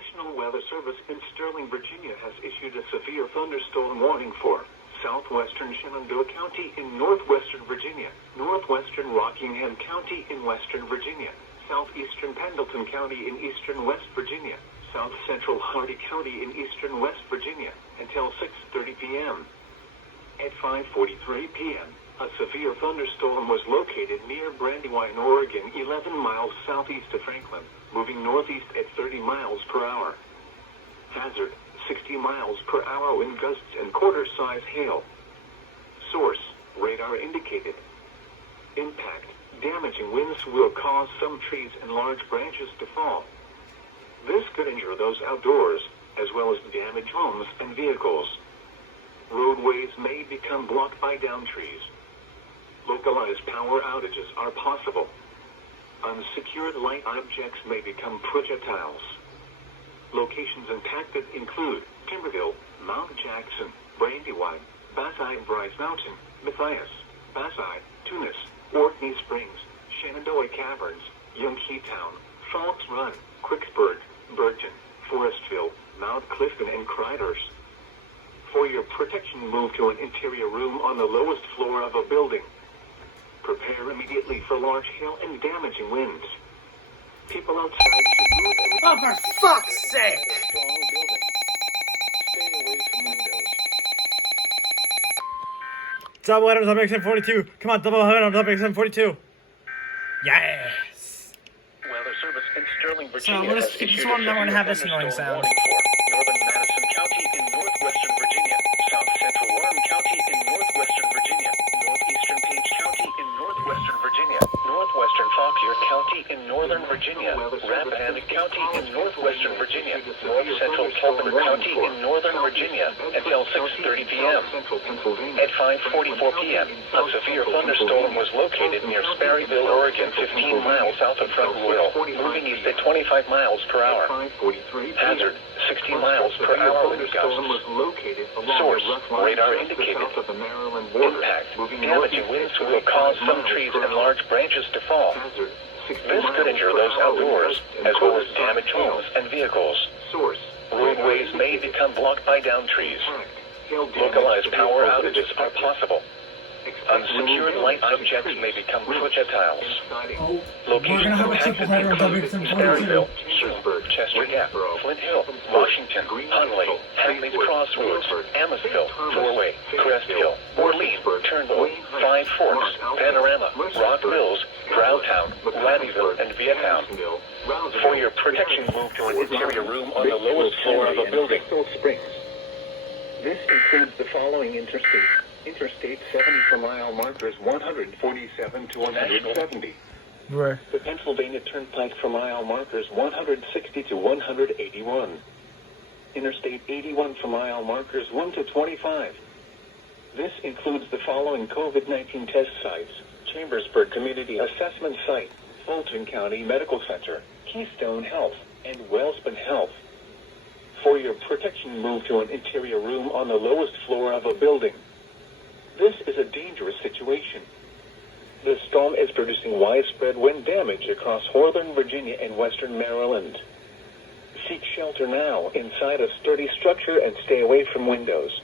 National Weather Service in Sterling, Virginia has issued a severe thunderstorm warning for southwestern Shenandoah County in northwestern Virginia, northwestern Rockingham County in western Virginia, southeastern Pendleton County in eastern West Virginia, south central Hardy County in eastern West Virginia, until 6:30 p.m. At 5:43 p.m., a severe thunderstorm was located near Brandywine, Oregon, 11 miles southeast of Franklin, moving northeast at 30 miles per hour. Hazard, 60 miles per hour wind gusts and quarter-size hail. Source, radar indicated. Impact, damaging winds will cause some trees and large branches to fall. This could injure those outdoors, as well as damage homes and vehicles. Roadways may become blocked by downed trees. Localized power outages are possible. Unsecured light objects may become projectiles. Locations impacted include Timberville, Mount Jackson, Brandywine, Bayside, Bryce Mountain, Matthias, Bayside, Tunis, Orkney Springs, Shenandoah Caverns, Youngstown, Falks Run, Quicksburg, Bergen, Forestville, Mount Clifton, and Criders. For your protection, move to an interior room on the lowest floor of a building. Prepare immediately for large hail and damaging winds. People outside should move immediately. Oh, for fuck's sake! Strong building. Stay away from windows. Double header on WXM42. Come on, double header on WXM42. Yes! Weather Service in Sterling, Virginia. So, let's keep this one. I want to have this annoying sound. Northern Madison County in northwestern Virginia, south central Warren County in northwestern Virginia, northeastern Page County in northwestern Virginia, northwestern Fauquier County in northern Virginia, Rappahannock County in northwestern Virginia, north central Pulpener County in northern Virginia, until 6:30 p.m. At 5:44 p.m., a severe thunderstorm was located near Sperryville, Oregon, 15 miles south of Front Royal, moving east at 25 miles per hour. Hazard, 60 miles per hour wind gusts. Source, radar indicated. Impact, damaging winds will cause some trees and large branches to fall. This could injure those outdoors, as well as damage homes and vehicles. Roadways may become blocked by downed trees. Localized power outages are possible. Unsecured light objects may become projectiles. Locations impacted include Sperryville, Schulenburg, Chester Gap, Flint Hill, Washington, Hunley, Hadley's Crossroads, Amosville, Four-Way, Crest Hill, Orleans, Turnbull, Five Forks, Panorama, Rock Mills, Browntown, Laddieville, and Viettown. For your protection, move to an interior room on the lowest floor of a building. This includes the following interstates. Interstate 70 for mile markers 147 to 170. Where? The Pennsylvania Turnpike for mile markers 160 to 181. Interstate 81 for mile markers 1 to 25. This includes the following COVID-19 test sites: Chambersburg Community Assessment Site, Fulton County Medical Center, Keystone Health, and Wellspun Health. For your protection, move to an interior room on the lowest floor of a building. This is a dangerous situation. The storm is producing widespread wind damage across northern Virginia and western Maryland. Seek shelter now inside a sturdy structure and stay away from windows.